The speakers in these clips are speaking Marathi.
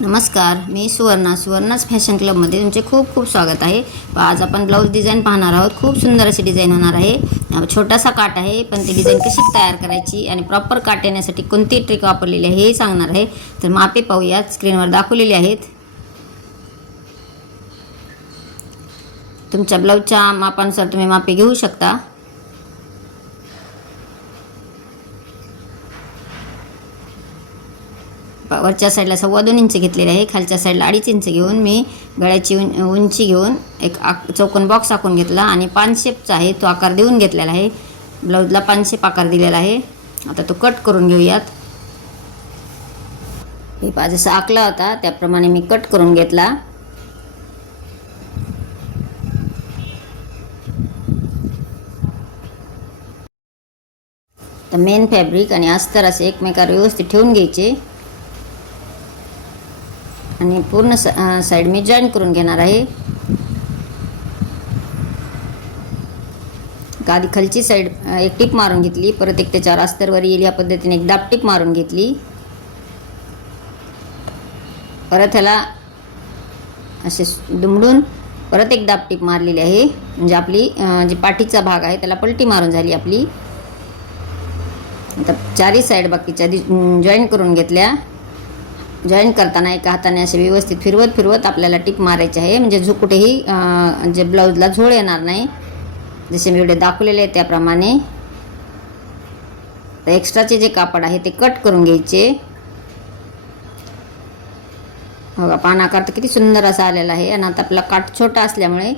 नमस्कार, मी सुवर्णाच फॅशन क्लबमध्ये तुमचे खूप खूप स्वागत आहे. आज आपण ब्लाऊज डिझाईन पाहणार आहोत. खूप सुंदर अशी डिझाईन होणार आहे. छोटासा काट आहे, पण ती डिझाईन कशी तयार करायची आणि प्रॉपर काट येण्यासाठी कोणती ट्रिक वापरलेली आहे हे सांगणार आहे. तर मापे पाहूयात, स्क्रीनवर दाखवलेली आहेत. तुमच्या ब्लाऊजच्या मापानुसार तुम्ही मापे घेऊ शकता. वरच्या साईडला 2.25 इंच घेतलेले आहे. खालच्या साईडला 2.5 इंच घेऊन मी गळ्याची उंची घेऊन एक चौकोन बॉक्स आखून घेतला आणि पान शेपचा आहे तो आकार देऊन घेतलेला आहे. ब्लाऊजला पान शेप आकार दिलेला आहे. आता तो कट करून घेऊयात. हे पहा, जसं आखला होता त्याप्रमाणे मी कट करून घेतला. तर मेन फॅब्रिक आणि अस्तर असे एकमेकावर व्यवस्थित ठेवून घ्यायचे आणि पूर्ण साईड मी जॉईन करून घेणार आहे. आधी खालची साईड एक टिप मारून घेतली, परत एक त्याच्यावर अस्तरवर येईल या पद्धतीने एक दाब टिप मारून घेतली. परत ह्याला असे दुमडून परत एक दाब टिप मारलेली आहे. म्हणजे आपली जी पाठीचा भाग आहे त्याला पलटी मारून झाली आपली. आता चारही साईड बाकीच्या जॉईन करून घेतल्या. जॉईन करताना एका हाताने असे व्यवस्थित फिरवत आपल्याला टिप मारायची आहे. म्हणजे कुठेही जे ब्लाऊजला झोळ येणार नाही. जसे मी व्हिडिओ दाखवलेले आहे त्याप्रमाणे. तर एक्स्ट्राचे जे कापड आहे ते कट करून घ्यायचे. बघा, पान आकार तर किती सुंदर असा आलेला आहे. आणि आता आपला काठ छोटा असल्यामुळे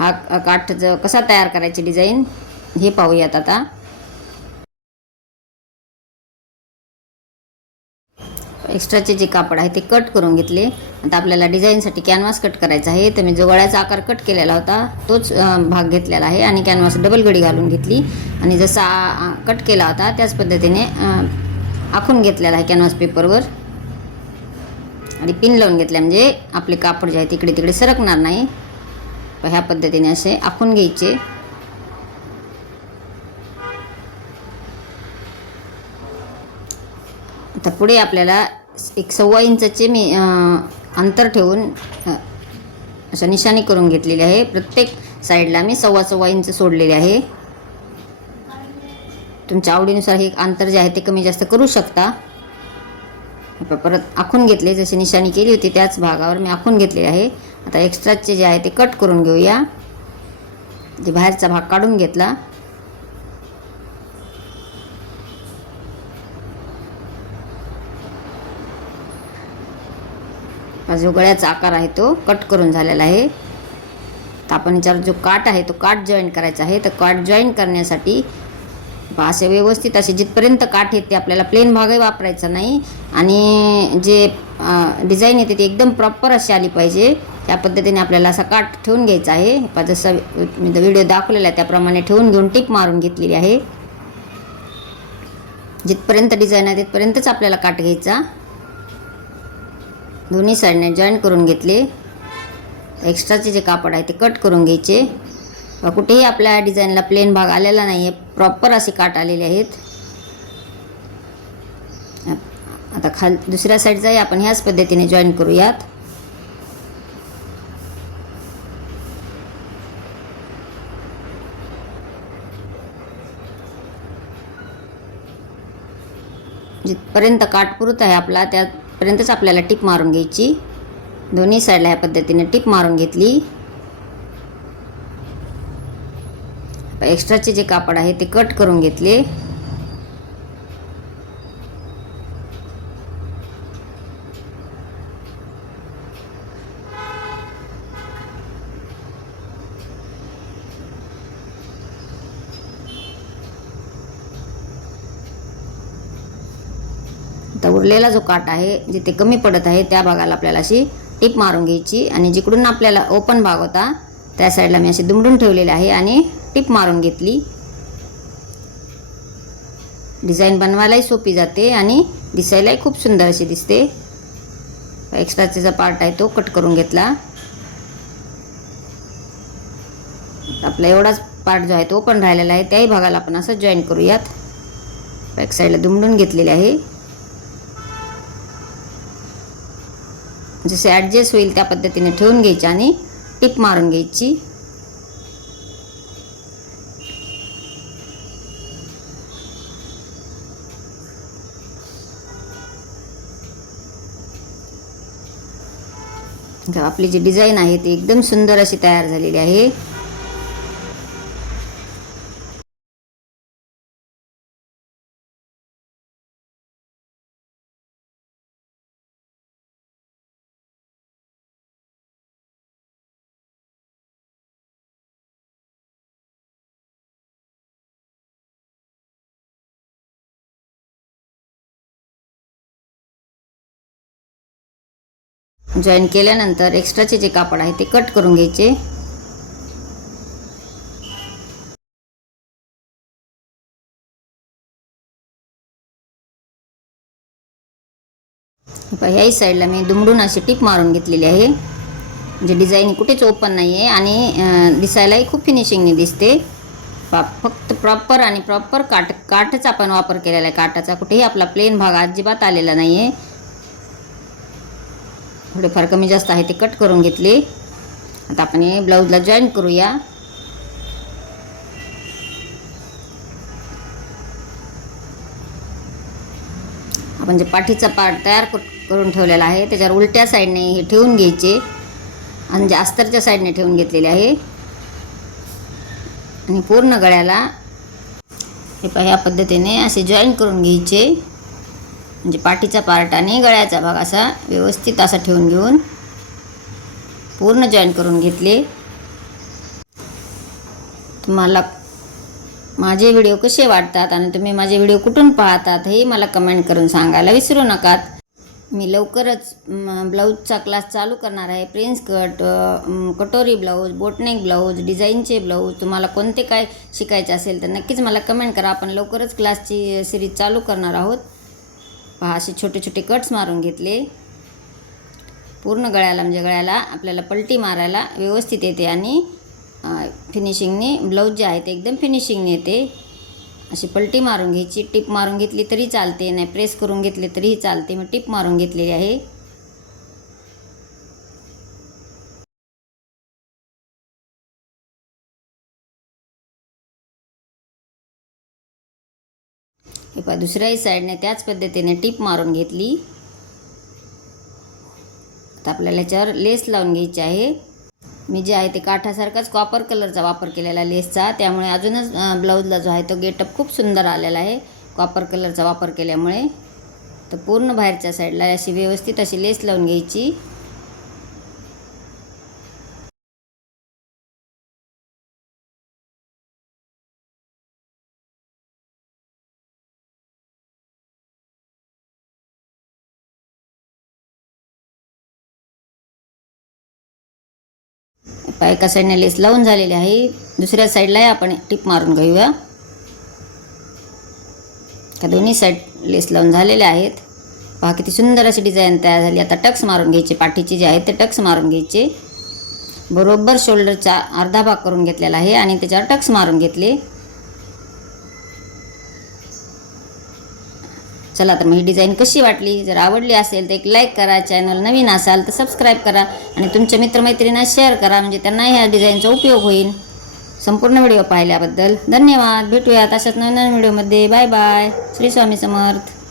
हा काठ कसा तयार करायची डिझाईन हे पाहूयात. आता एक्स्ट्राचे जे कापड आहे ते कट करून घेतले. आता आपल्याला डिझाईनसाठी कॅनव्हास कट करायचा आहे. तर मी जो गळ्याचा आकार कट केलेला होता तोच भाग घेतलेला आहे आणि कॅनव्हास डबल गडी घालून घेतली आणि जसा कट केला होता त्याच पद्धतीने आखून घेतलेला आहे कॅनव्हास पेपरवर आणि पिन लावून घेतल्या. म्हणजे आपले कापड जे आहे तिकडे तिकडे सरकणार नाही. ह्या पद्धतीने असे आखून घ्यायचे. आता पुढे आपल्याला एक 1.25 इंचाचे मी अंतर ठेवून अशा निशाणी करून घेतलेली आहे. प्रत्येक साईडला मी 1.25 इंच सोडलेले आहे. तुमच्या आवडीनुसार हे अंतर जे आहे ते कमी जास्त करू शकता. परत आखून घेतले, जशी निशाणी केली होती त्याच भागावर मी आखून घेतले आहे. आता एक्स्ट्राचे जे आहे ते कट करून घेऊया. जे बाहेरचा भाग काढून घेतला. जो गळ्याचा आकार आहे तो कट करून झालेला आहे. तर आपण याच्यावर जो काठ आहे तो काठ जॉईन करायचा आहे. तर काठ जॉईन करण्यासाठी असे व्यवस्थित असे जिथपर्यंत काठ येते आपल्याला प्लेन भागही वापरायचा नाही आणि जे डिझाईन येते ती एकदम प्रॉपर अशी आली पाहिजे. त्या पद्धतीने आपल्याला असा काठ ठेवून घ्यायचा आहे. जसं मी व्हिडिओ दाखवलेला आहे त्याप्रमाणे ठेवून घेऊन टिप मारून घेतलेली आहे. जिथपर्यंत डिझाईन आहे तिथपर्यंतच आपल्याला काठ घ्यायचा. दोन्ही साईडने जॉईन करून घेतले. एक्स्ट्राचे जे कापड आहे ते कट करून घ्यायचे. कुठेही आपल्या डिझाईनला प्लेन भाग आलेला नाही आहे, प्रॉपर असे काट आलेले आहेत. आता दुसऱ्या साईडचाही आपण ह्याच पद्धतीने जॉईन करूयात. जिथपर्यंत काठ पुरत आहे आपला त्यापर्यंतच आपल्याला टिप मारून घ्यायची. दोन्ही साईडला ह्या पद्धतीने टिप मारून घेतली. एक्स्ट्राचे जे कापड आहे ते कट करून घेतले. आता उरलेला जो काट आहे जिथे कमी पडत आहे त्या भागाला आपल्याला अशी टिप मारून घ्यायची आणि जिकडून आपल्याला ओपन भाग होता त्या साईडला मी असे दुमडून ठेवलेले आहे आणि टिप मारून घेतली. डिझाईन बनवायलाही सोपी जाते आणि दिसायलाही खूप सुंदर अशी दिसते. एक्स्ट्राचा जो पार्ट आहे तो कट करून घेतला. आपला एवढाच पार्ट जो आहे तो ओपन राहिलेला आहे त्याही भागाला आपण असं जॉईन करूयात. बॅक साईडला दुमडून घेतलेले आहे. जसे ॲडजस्ट होईल त्या पद्धतीने ठेवून घ्यायची आणि टिप मारून घ्यायची. आपली जी डिझाईन आहे ती एकदम सुंदर अशी तयार झालेली आहे. जॉईन केल्यानंतर एक्स्ट्राचे जे कापड आहे ते कट करून घ्यायचे. ह्याही साईडला मी दुमडून अशी टिप मारून घेतलेली आहे. म्हणजे डिझाईन कुठेच ओपन नाही आहे आणि दिसायलाही खूप फिनिशिंगने दिसते. फक्त प्रॉपर आणि प्रॉपर काठच आपण वापर केलेला आहे. काठाचा कुठेही आपला प्लेन भाग अजिबात आलेला नाही आहे. थोडेफार कमी जास्त आहे ते कट करून घेतले. आता आपण हे ब्लाऊजला जॉईन करूया. आपण जे पाठीचा पार्ट तयार करून ठेवलेला आहे त्याच्यावर उलट्या साईडने हे ठेवून घ्यायचे आणि जे अस्तरच्या साईडने ठेवून घेतलेले आहे आणि पूर्ण गळ्याला हे ह्या पद्धतीने असे जॉईन करून घ्यायचे. म्हणजे पाठीचा पार्ट आणि गळ्याचा भाग असा व्यवस्थित असा ठेवून घेऊन पूर्ण जॉईन करून घेतले. तुम्हाला माझे व्हिडिओ कसे वाटतात आणि तुम्ही माझे व्हिडिओ कुठून पाहतात हे मला कमेंट करून सांगायला विसरू नका. मी लवकरच ब्लाऊजचा क्लास चालू करणार आहे. प्रिन्स कट, कटोरी ब्लाऊज, बोटनेक ब्लाऊज, डिझाईनचे ब्लाऊज, तुम्हाला कोणते काय शिकायचे असेल तर नक्कीच मला कमेंट करा. आपण लवकरच क्लासची सिरीज चालू करणार आहोत. पहा असे छोटे छोटे कट्स मारून घेतले. पूर्ण गळ्याला म्हणजे गळ्याला आपल्याला पलटी मारायला व्यवस्थित येते आणि फिनिशिंगने ब्लाऊज जे आहे ते एकदम फिनिशिंगने येते. अशी पलटी मारून घ्यायची. टिप मारून घेतली तरी चालते, नाही प्रेस करून घेतले तरीही चालते. मी टिप मारून घेतलेली आहे. हे पहा दुसऱ्याही साईडने त्याच पद्धतीने टिप मारून घेतली. आता आपल्याला याच्यावर लेस लावून घ्यायची आहे. मी जे आहे ते काठासारखाच कॉपर कलरचा वापर केलेला लेसचा, त्यामुळे अजूनच ब्लाऊजला जो आहे तो गेटअप खूप सुंदर आलेला आहे कॉपर कलरचा वापर केल्यामुळे. तर पूर्ण बाहेरच्या साईडला अशी व्यवस्थित अशी लेस लावून घ्यायची. एका साईडने लेस लावून झालेली आहे. दुसऱ्या साईडलाही आपण टिप मारून घेऊया. का दोन्ही साईड लेस लावून झालेले आहेत. पहा किती सुंदर अशी डिझाईन तयार झाली. आता टक्स मारून घ्यायचे. पाठीचे जे आहेत ते टक्स मारून घ्यायचे. बरोबर शोल्डरचा अर्धा भाग करून घेतलेला आहे आणि त्याच्यावर टक्स मारून घेतले. चला तर मग ही डिझाईन कशी वाटली, जर आवडली असेल तर एक लाईक करा. चॅनल नवीन असाल तर सबस्क्राईब करा आणि तुमच्या मित्रमैत्रिणींना शेअर करा, म्हणजे त्यांना ह्या डिझाईनचा उपयोग होईल. संपूर्ण व्हिडिओ पाहिल्याबद्दल धन्यवाद. भेटूयात अशाच नवीन व्हिडिओमध्ये. Bye bye. श्री स्वामी समर्थ.